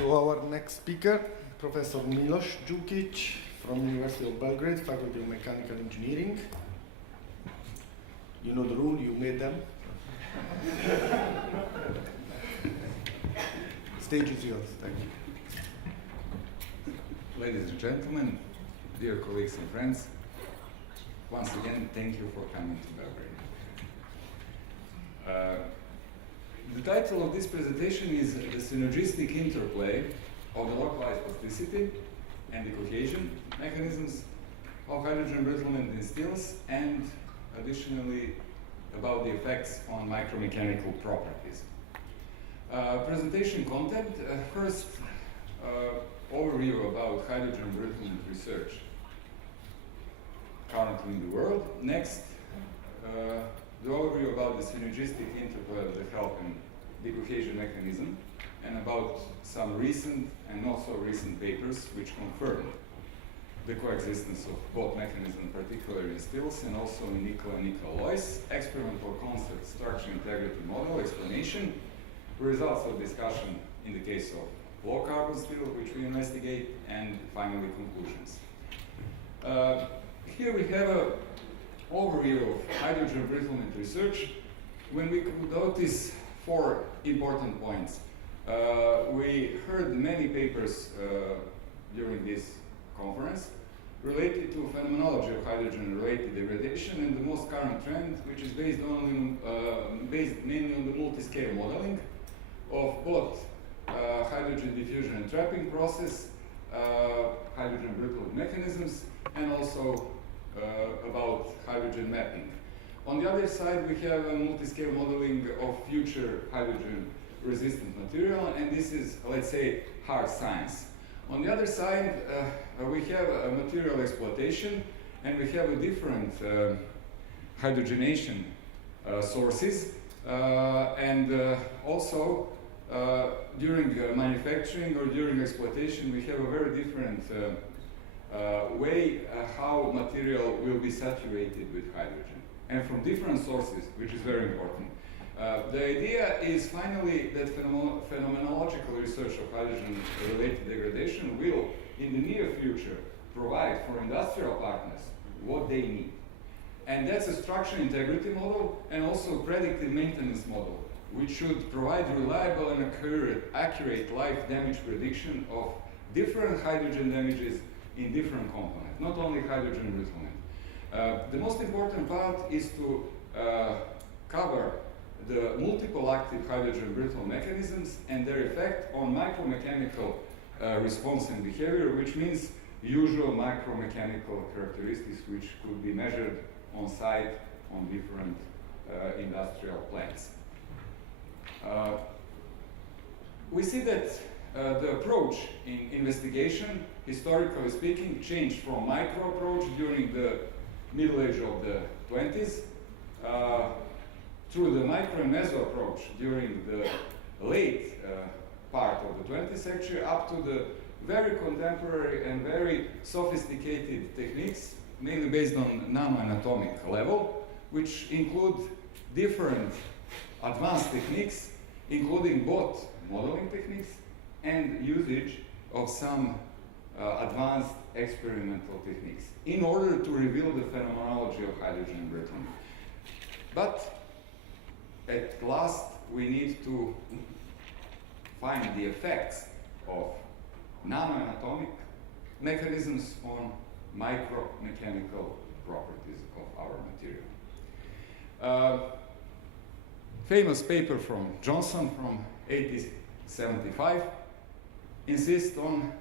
So our next speaker, Professor Miloš Đukić from University of Belgrade, Faculty of Mechanical Engineering. You know the rule, you made them. Stage is yours, thank you. Ladies and gentlemen, dear colleagues and friends, once again, thank you for coming to Belgrade. The title of this presentation is the synergistic interplay of the localized plasticity and decohesion mechanisms of hydrogen embrittlement in steels, and additionally about the effects on micromechanical properties. Presentation content, first overview about hydrogen embrittlement research currently in the world. Next, the overview about the synergistic interplay of the help and decohesion mechanism, and about some recent and not so recent papers which confirm the coexistence of both mechanisms, particularly in steels and also in nickel and nickel alloys, experimental concept, structure integrity model, explanation, results of discussion in the case of low carbon steel, which we investigate, and finally conclusions. Here we have an overview of hydrogen embrittlement research. When we could notice 4 important points. We heard many papers during this conference related to phenomenology of hydrogen-related degradation, and the most current trend, which is based mainly on the multi-scale modeling of both hydrogen diffusion and trapping process, hydrogen embrittlement mechanisms, and also about hydrogen mapping. On the other side, we have a multi-scale modeling of future hydrogen-resistant material, and this is, let's say, hard science. On the other side, we have a material exploitation, and we have a different hydrogenation sources, and also during manufacturing or during exploitation, we have a very different way how material will be saturated with hydrogen, and from different sources, which is very important. The idea is finally that phenomenological research of hydrogen-related degradation will, in the near future, provide for industrial partners what they need. And that's a structure integrity model and also predictive maintenance model, which should provide reliable and accurate life damage prediction of different hydrogen damages in different components, not only hydrogen embrittlement. The most important part is to cover the multiple active hydrogen embrittlement mechanisms and their effect on micromechanical response and behavior, which means usual micromechanical characteristics which could be measured on site on different industrial plants. We see that the approach in investigation, historically speaking, changed from micro approach during the middle age of the 20s through the micro and meso approach during the late part of the 20th century up to the very contemporary and very sophisticated techniques, mainly based on nanoanatomic level, which include different advanced techniques, including both modeling techniques and usage of some advanced experimental techniques in order to reveal the phenomenology of hydrogen embrittlement. But at last, we need to find the effects of nanoanatomic mechanisms on micromechanical properties of our material. Famous paper from Johnson from 1875 insists on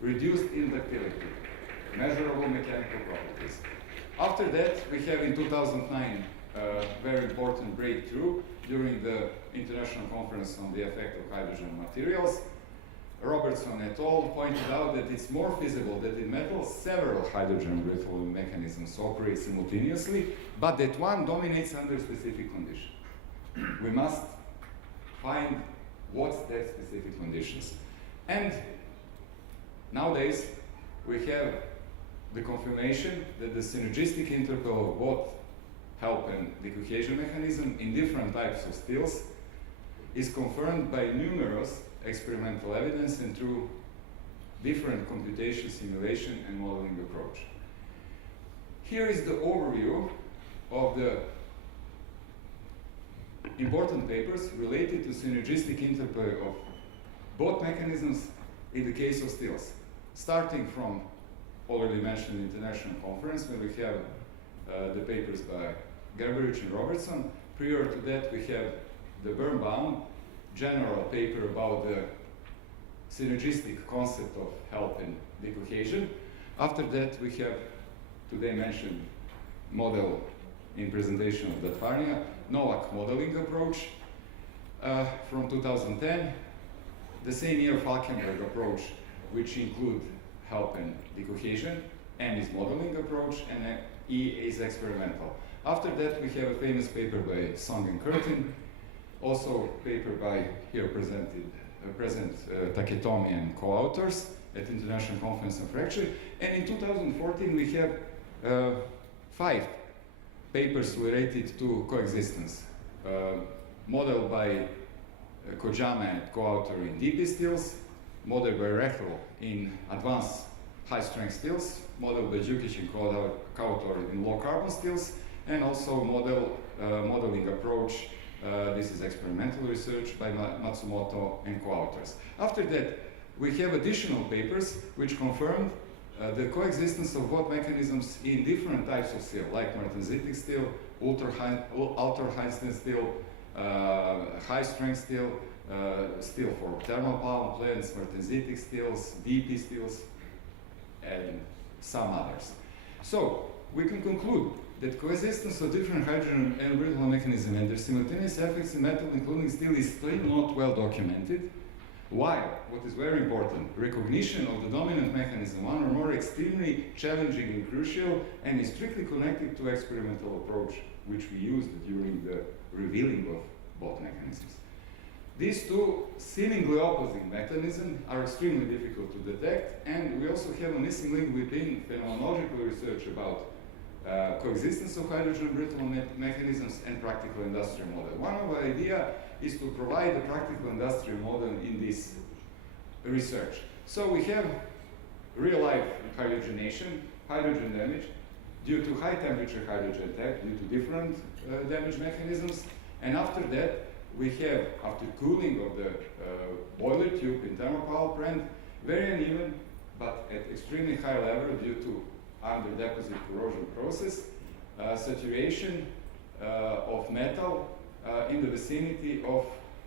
reduced inductivity, measurable mechanical properties. After that, we have in 2009 a very important breakthrough during the International Conference on the Effect of Hydrogen Materials. Robertson et al. Pointed out that it's more feasible that in metals several hydrogen embrittlement mechanisms operate simultaneously, but that one dominates under specific conditions. We must find what's that specific conditions. And nowadays, we have the confirmation that the synergistic interplay of both help and decohesion mechanism in different types of steels is confirmed by numerous experimental evidence and through different computation, simulation, and modeling approach. Here is the overview of the important papers related to synergistic interplay of both mechanisms in the case of steels. Starting from already mentioned international conference, where we have the papers by Gerberich and Robertson. Prior to that, we have the Birnbaum general paper about the synergistic concept of help and decohesion. After that, we have today mentioned model in presentation of Datvarnia, Novak modeling approach from 2010. The same year, Falkenberg approach, which include help and decohesion, M is modeling approach, and E is experimental. After that, we have a famous paper by Song and Curtin, also paper by here present Taketomi and co-authors at International Conference on Fracture. And in 2014, we have 5 papers related to coexistence. Model by Kojama and co-author in DP steels, model by Rechel in advanced high-strength steels, model by Jukic and co-author in low-carbon steels, and also modeling approach. This is experimental research by Matsumoto and co-authors. After that, we have additional papers which confirmed the coexistence of both mechanisms in different types of steel, like martensitic steel, ultra-high-strength steel, high-strength steel, steel for thermal power plants, martensitic steels, DP steels, and some others. So we can conclude that coexistence of different hydrogen and brittle mechanisms and their simultaneous effects in metal, including steel, is still not well documented. While, what is very important, recognition of the dominant mechanism, one or more, extremely challenging and crucial, and is strictly connected to experimental approach, which we used during the revealing of both mechanisms. These two seemingly opposing mechanisms are extremely difficult to detect, and we also have a missing link within phenomenological research about coexistence of hydrogen brittle mechanisms and practical industrial model. One of the ideas is to provide a practical industrial model in this research. So we have real-life hydrogenation, hydrogen damage, due to high temperature hydrogen attack, due to different damage mechanisms. And after that, we have, after cooling of the boiler tube in thermal power plant, very uneven, but at extremely high level due to under deposit corrosion process, saturation of metal in the vicinity of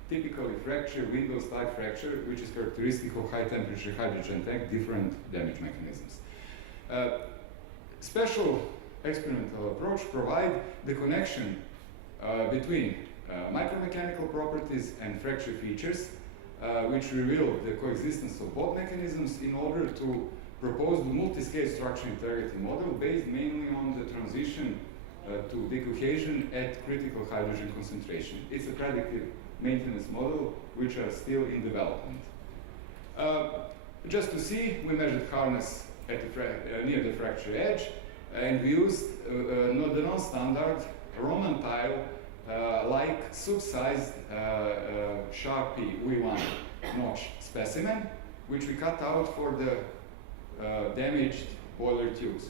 typically fracture, windows-type fracture, which is characteristic of high temperature hydrogen attack, different damage mechanisms. Special experimental approach provide the connection between micromechanical properties and fracture features, which reveal the coexistence of both mechanisms in order to propose the multi-scale structure integrity model based mainly on the transition to decohesion at critical hydrogen concentration. It's a predictive maintenance model which are still in development. Just to see, we measured hardness at near the fracture edge, and we used the non-standard Roman tile like sub-sized Sharpie V1 notch specimen, which we cut out for the damaged boiler tubes.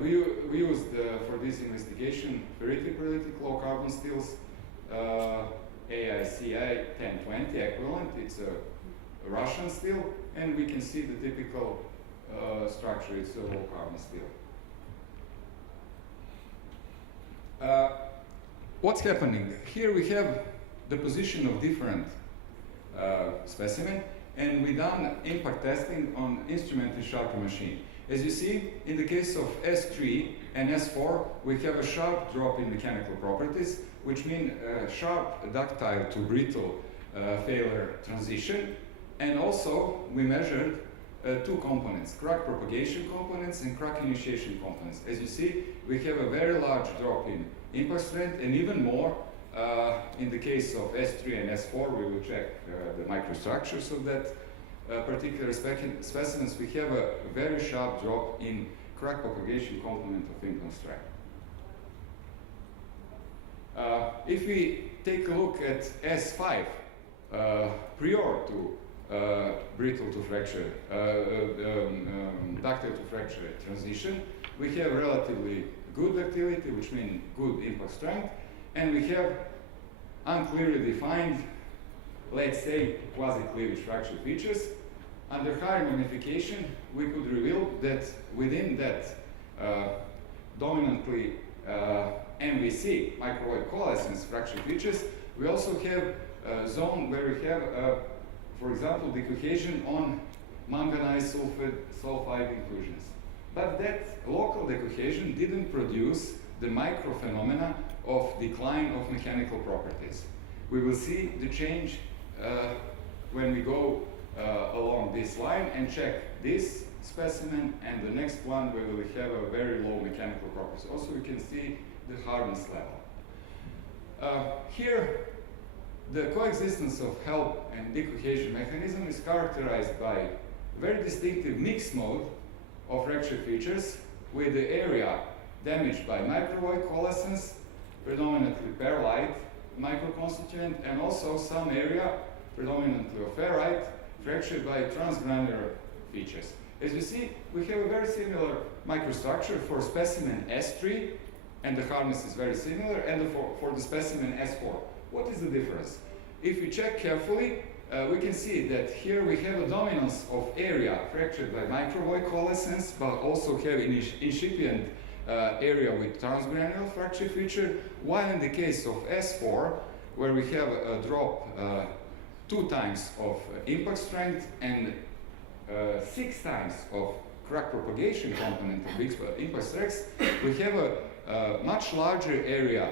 We used for this investigation ferritic low carbon steels, AICI 1020 equivalent. It's a Russian steel, and we can see the typical structure. It's a low carbon steel. What's happening? Here we have the position of different specimen, and we done impact testing on instrumented Sharper machine. As you see, in the case of S3 and S4, we have a sharp drop in mechanical properties, which mean sharp ductile to brittle failure transition. And also, we measured two components, crack propagation components and crack initiation components. As you see, we have a very large drop in impact strength, and even more in the case of S3 and S4. We will check the microstructures of that particular specimens. We have a very sharp drop in crack propagation component of implant strength. If we take a look at S5 prior to brittle to fracture, ductile to fracture transition. We have relatively good ductility, which means good impact strength, and we have unclearly defined, let's say, quasi-cleavage fracture features. Under higher magnification, we could reveal that within that dominantly MVC, microwave coalescence fracture features, we also have a zone where we have, for example, decohesion on manganese sulfide inclusions. But that local decohesion didn't produce the micro phenomena of decline of mechanical properties. We will see the change when we go along this line and check this specimen, and the next one we will have a very low mechanical properties. Also, we can see the hardness level. Here, the coexistence of HELP and decohesion mechanism is characterized by very distinctive mixed mode of fracture features with the area damaged by microwave coalescence, predominantly perlite microconstituent, and also some area predominantly of ferrite fractured by transgranular features. As you see, we have a very similar microstructure for specimen S3, and the hardness is very similar, and for the specimen S4. What is the difference? If we check carefully, we can see that here we have a dominance of area fractured by microwave coalescence, but also have incipient area with transgranular fracture feature, while in the case of S4, where we have a drop 2 times of impact strength and 6 times of crack propagation component of impact strength, we have a much larger area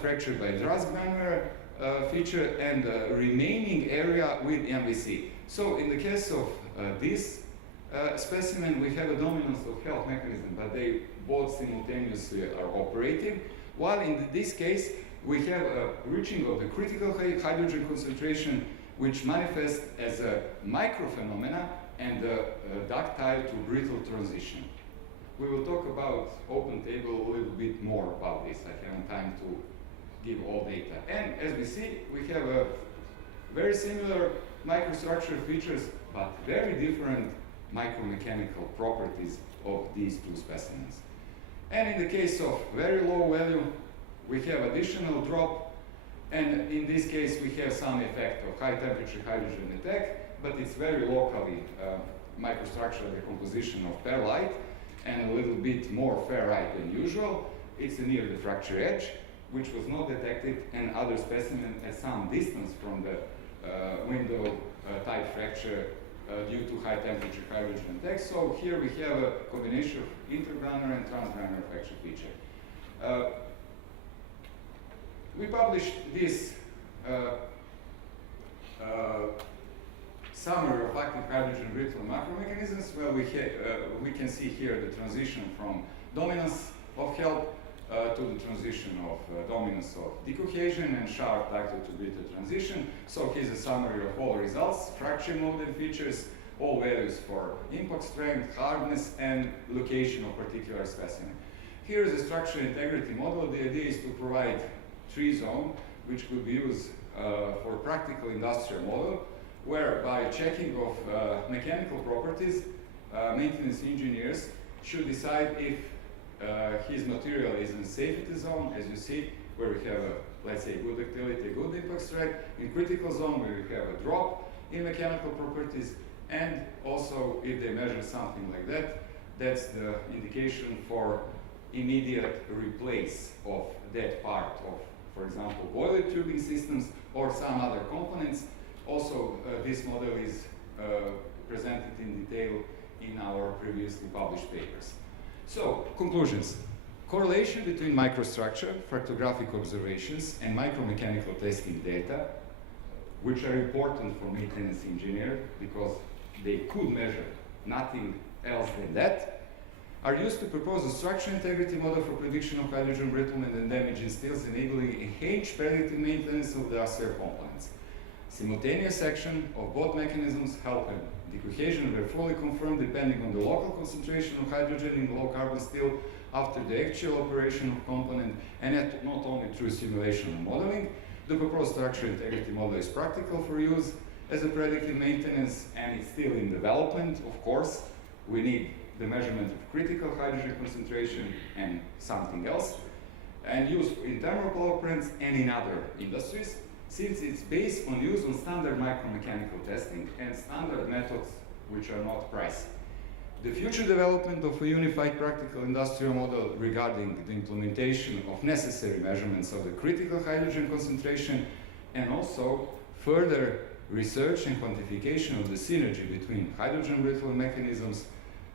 fractured by transgranular feature and remaining area with MVC. So in the case of this specimen, we have a dominance of health mechanism, but they both simultaneously are operating, while in this case, we have a reaching of the critical hydrogen concentration, which manifests as a microphenomena and a ductile to brittle transition. We will talk about open table a little bit more about this. I haven't time to give all data. And as we see, we have a very similar microstructural features, but very different micromechanical properties of these 2 specimens. And in the case of very low value, we have additional drop, and in this case we have some effect of high temperature hydrogen attack, but it's very locally microstructural decomposition of perlite and a little bit more ferrite than usual. It's near the fracture edge, which was not detected, and other specimen at some distance from the window type fracture due to high temperature hydrogen attack. So here we have a combination of intergranular and transgranular fracture feature. We published this summary of active hydrogen brittle macromechanisms. Well, we can see here the transition from dominance of HELP to the transition of dominance of decohesion and sharp ductile to brittle transition. So here's a summary of all results, fracture mode and features, all values for impact strength, hardness, and location of particular specimen. Here is a structural integrity model. The idea is to provide tree zone, which could be used for practical industrial model, where by checking of mechanical properties, maintenance engineers should decide if his material is in safety zone, as you see, where we have, let's say, good ductility, good impact strength, in critical zone where we have a drop in mechanical properties, and also if they measure something like that, that's the indication for immediate replace of that part of, for example, boiler tubing systems or some other components. Also, this model is presented in detail in our previously published papers. So, conclusions. Correlation between microstructure, fractographic observations, and micromechanical testing data, which are important for maintenance engineer because they could measure nothing else than that, are used to propose a structural integrity model for prediction of hydrogen brittlement and damage in steels, enabling enhanced predictive maintenance of the acer components. Simultaneous action of both mechanisms, HELP and decohesion, were fully confirmed depending on the local concentration of hydrogen in low carbon steel after the actual operation of component, and not only through simulation and modeling. The proposed structural integrity model is practical for use as a predictive maintenance, and it's still in development, of course. We need the measurement of critical hydrogen concentration and something else, and used in thermopower plants and in other industries, since it's based on use on standard micromechanical testing and standard methods which are not pricey. The future development of a unified practical industrial model regarding the implementation of necessary measurements of the critical hydrogen concentration, and also further research and quantification of the synergy between hydrogen brittle mechanisms,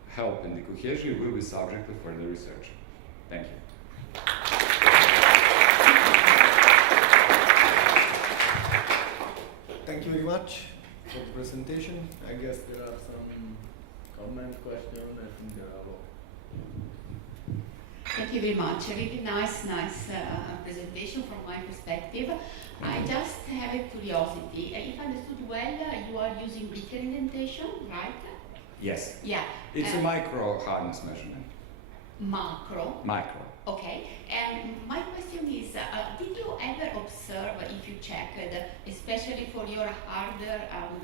help in decohesion, will be subject to further research. Thank you. Thank you very much for the presentation. I guess there are some comment, question. I think there are a lot. Thank you very much. A really nice presentation from my perspective. I just have a curiosity. If I understood well, you are using beaker indentation, right? Yes. Yeah. It's a micro hardness measurement. Macro. Micro. Okay. And my question is, did you ever observe, if you checked, especially for your harder and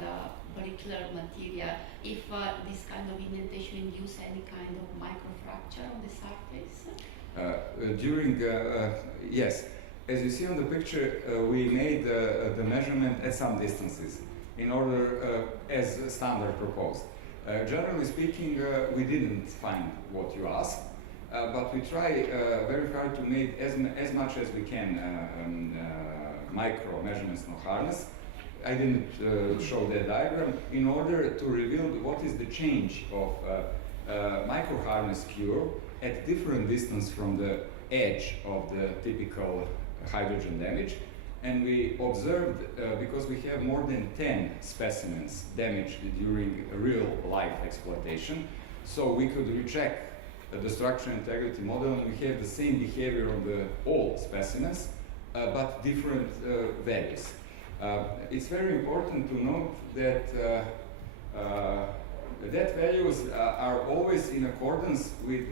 particular material, if this kind of indentation induce any kind of microfracture on the surface? Yes. As you see on the picture, we made the measurement at some distances in order, as standard proposed. Generally speaking, we didn't find what you asked, but we try very hard to make as much as we can micro measurements in harness. I didn't show that diagram in order to reveal what is the change of micro harness cure at different distance from the edge of the typical hydrogen damage. And we observed, because we have more than 10 specimens damaged during real life exploitation, so we could recheck the structural integrity model, and we have the same behavior on the all specimens, but different values. It's very important to note that that values are always in accordance with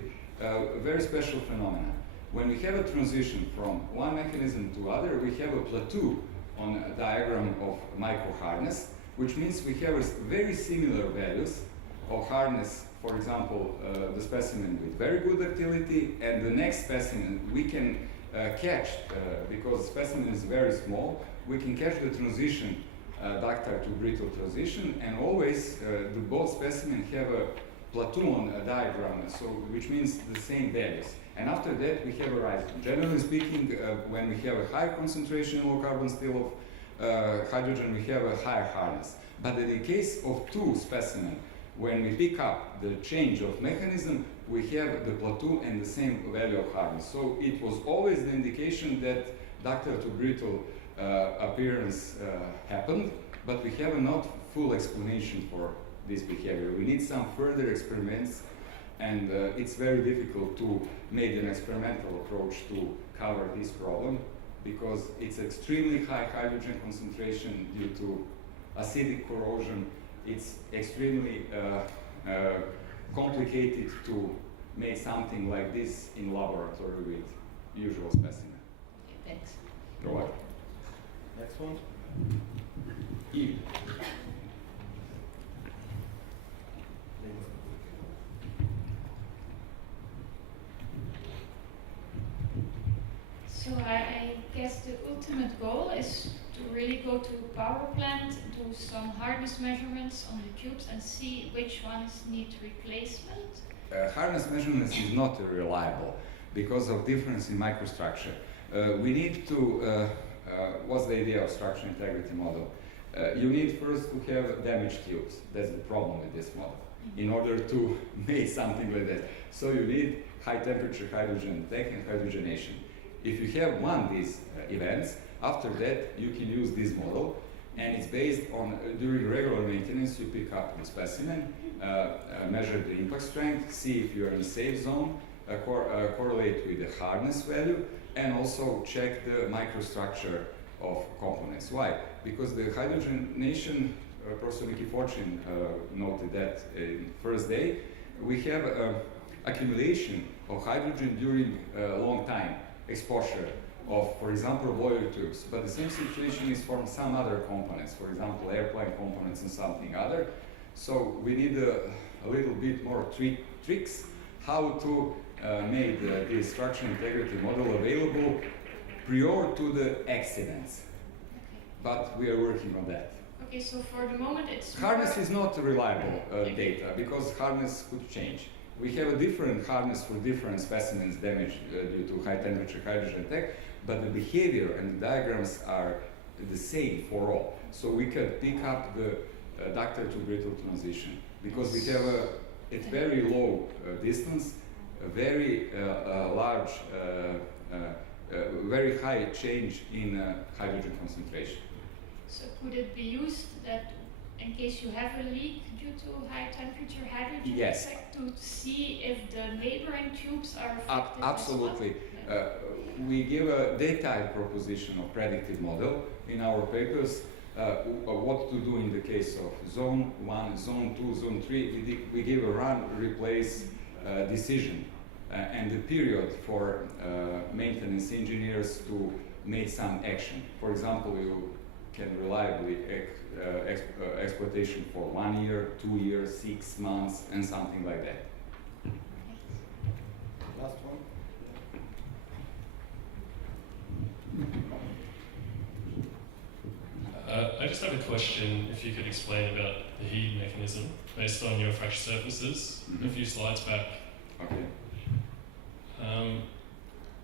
very special phenomena. When we have a transition from one mechanism to other, we have a plateau on a diagram of micro-hardness, which means we have very similar values of hardness. For example, the specimen with very good ductility, and the next specimen we can catch, because the specimen is very small, we can catch the transition, ductile to brittle transition, and always the both specimens have a plateau on a diagram, so which means the same values. And after that, we have a rise. Generally speaking, when we have a high concentration in low carbon steel of hydrogen, we have a higher hardness. But in the case of two specimens, when we pick up the change of mechanism, we have the plateau and the same value of hardness. So it was always the indication that ductile to brittle appearance happened, but we have not full explanation for this behavior. We need some further experiments, and it's very difficult to make an experimental approach to cover this problem, because it's extremely high hydrogen concentration due to acidic corrosion. It's extremely complicated to make something like this in laboratory with usual specimen. Thanks. You're welcome. Next one. E. So I guess the ultimate goal is to really go to a power plant, do some hardness measurements on the tubes and see which ones need replacement. Hardness measurements is not reliable because of difference in microstructure. We need to, what's the idea of structural integrity model? You need first to have damaged tubes. That's the problem with this model. In order to make something like that. So you need high temperature hydrogen tech and hydrogenation. If you have one of these events, after that you can use this model, and it's based on, during regular maintenance, you pick up the specimen, measure the impact strength, see if you are in a safe zone, correlate with the hardness value, and also check the microstructure of components. Why? Because the hydrogenation, Professor Mickey Fortune noted that in first day, we have accumulation of hydrogen during a long time exposure of, for example, boiler tubes. But the same situation is for some other components, for example, airplane components and something other. So we need a little bit more tricks how to make the structure integrity model available prior to the accidents. But we are working on that. Okay, so for the moment it's Hardness is not reliable data because hardness could change. We have a different hardness for different specimens damaged due to high temperature hydrogen attack, but the behavior and the diagrams are the same for all. So we can pick up the ductile to brittle transition because we have at very low distance, a very large, very high change in hydrogen concentration. So could it be used that in case you have a leak due to high temperature hydrogen Yes. effect to see if the neighboring tubes are affected Absolutely. as well? We give a detailed proposition of predictive model in our papers, what to do in the case of zone 1, zone 2, zone 3. We give a run, replace decision and the period for maintenance engineers to make some action. For example, you can reliably exploitation for 1 year, 2 years, 6 months, and something like that. Last one. I just have a question, if you could explain about the HEDE mechanism based on your fracture surfaces a few slides back. Okay.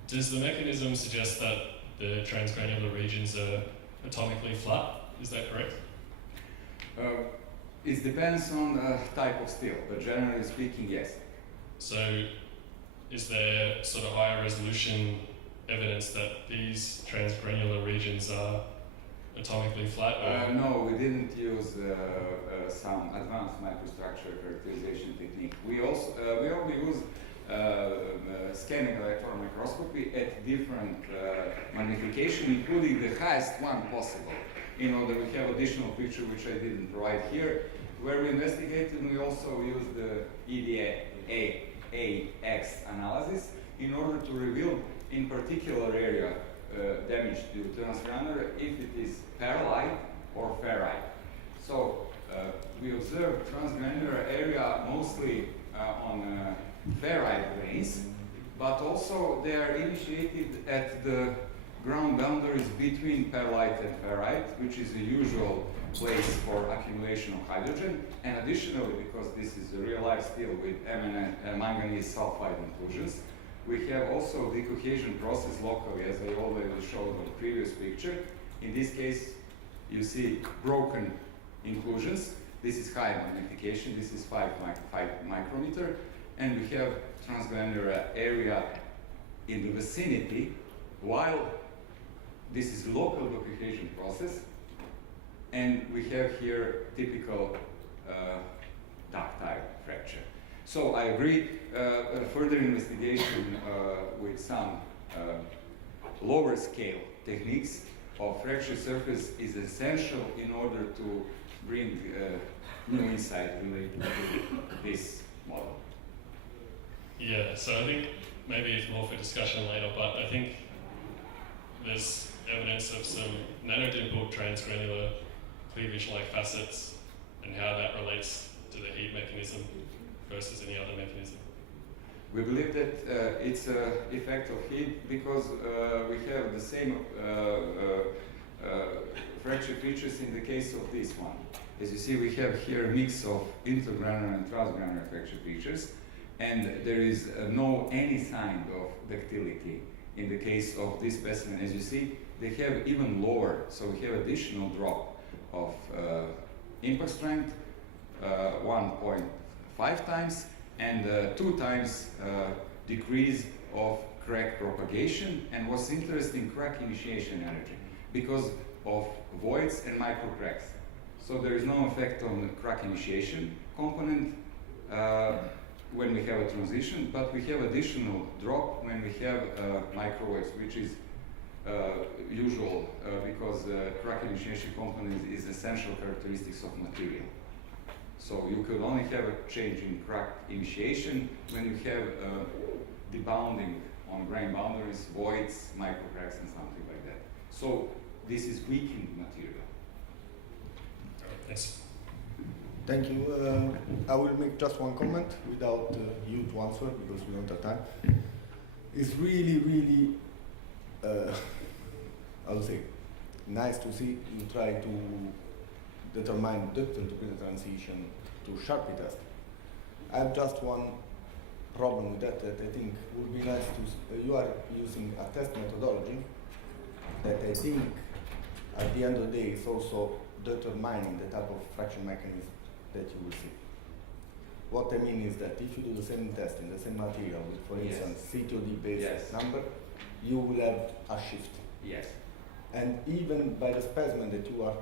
Does the mechanism suggest that the transgranular regions are atomically flat? Is that correct? It depends on the type of steel, but generally speaking, yes. So is there sort of higher resolution evidence that these transgranular regions are atomically flat? Or? No, we didn't use some advanced microstructure characterization technique. We only use scanning electron microscopy at different magnification, including the highest one possible. In order we have additional picture which I didn't provide here, where we investigated and we also use the EDA-AX analysis in order to reveal in particular area damage to transgranular if it is perlite or ferrite. So we observe transgranular area mostly on ferrite grains, but also they are initiated at the ground boundaries between perlite and ferrite, which is the usual place for accumulation of hydrogen. And additionally, because this is a real life steel with manganese sulfide inclusions, we have also decohesion process locally, as I already showed on the previous picture. In this case, you see broken inclusions. This is high magnification. This is 5 micrometer. And we have transgranular area in the vicinity, while this is local decohesion process. And we have here typical ductile fracture. So I agree, further investigation with some lower scale techniques of fracture surface is essential in order to bring new insight related to this model. Yeah, so I think maybe it's more for discussion later, but I think there's evidence of some nanodimpled transgranular cleavage-like facets and how that relates to the HEDE mechanism versus any other mechanism. We believe that it's an effect of HEDE because we have the same fracture features in the case of this one. As you see, we have here a mix of intergranular and transgranular fracture features, and there is any sign of ductility in the case of this specimen. As you see, they have even lower, so we have additional drop of impact strength, 1.5 times, and 2 times decrease of crack propagation. And what's interesting, crack initiation energy, because of voids and micro cracks. So there is no effect on the crack initiation component when we have a transition, but we have additional drop when we have microwaves, which is usual because crack initiation component is essential characteristics of material. So you could only have a change in crack initiation when you have debounding on grain boundaries, voids, microcracks, and something like that. So this is weakened material. Yes. Thank you. I will make just one comment without you to answer because we don't have time. It's really, really, I would say, nice to see you try to determine ductile to crystal transition to Sharpie test. I have just one problem with that I think would be nice to, you are using a test methodology that I think at the end of the day is also determining the type of fraction mechanism that you will see. What I mean is that if you do the same test in the same material with, for Yes. instance, CTOD based Yes. number, you will have a shift. Yes. And even by the specimen that you are,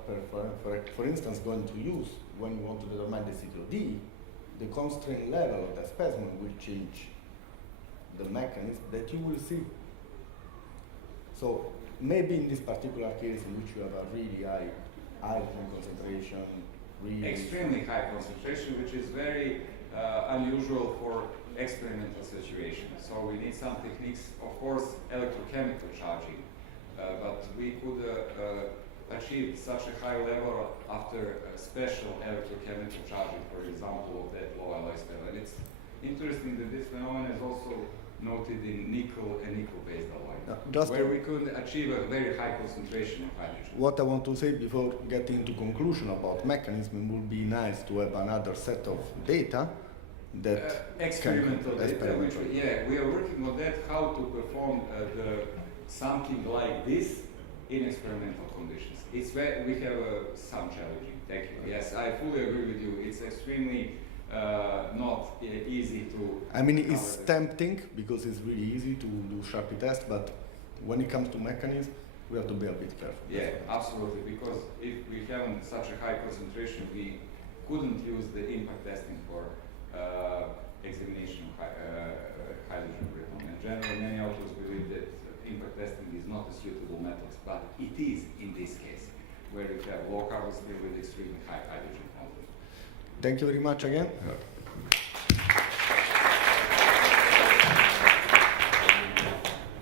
for instance, going to use when you want to determine the CTOD, the constraint level of the specimen will change the mechanism that you will see. So maybe in this particular case in which you have a really high hydrogen concentration, really Extremely high concentration, which is very unusual for experimental situations. So we need some techniques, of course, electrochemical charging, but we could achieve such a high level after a special electrochemical charging, for example, of that low alloy steel. And it's interesting that this phenomenon is also noted in nickel and nickel-based alloy, where we could achieve a very high concentration of hydrogen. What I want to say before getting to conclusion about mechanism would be nice to have another set of data that experimental can, data, which we are working on that, how to perform something like this in experimental conditions. It's where we have some challenging. Thank you. Yes, I fully agree with you. It's extremely not easy to. I mean, it's tempting because it's really easy to do Sharpie test, but when it comes to mechanism, we have to be a bit careful. Yeah, absolutely. Because if we haven't such a high concentration, we couldn't use the impact testing for examination of hydrogen return. And generally, many authors believe that impact testing is not a suitable method, but it is in this case, where you have low carbon steel with extremely high hydrogen content. Thank you very much again.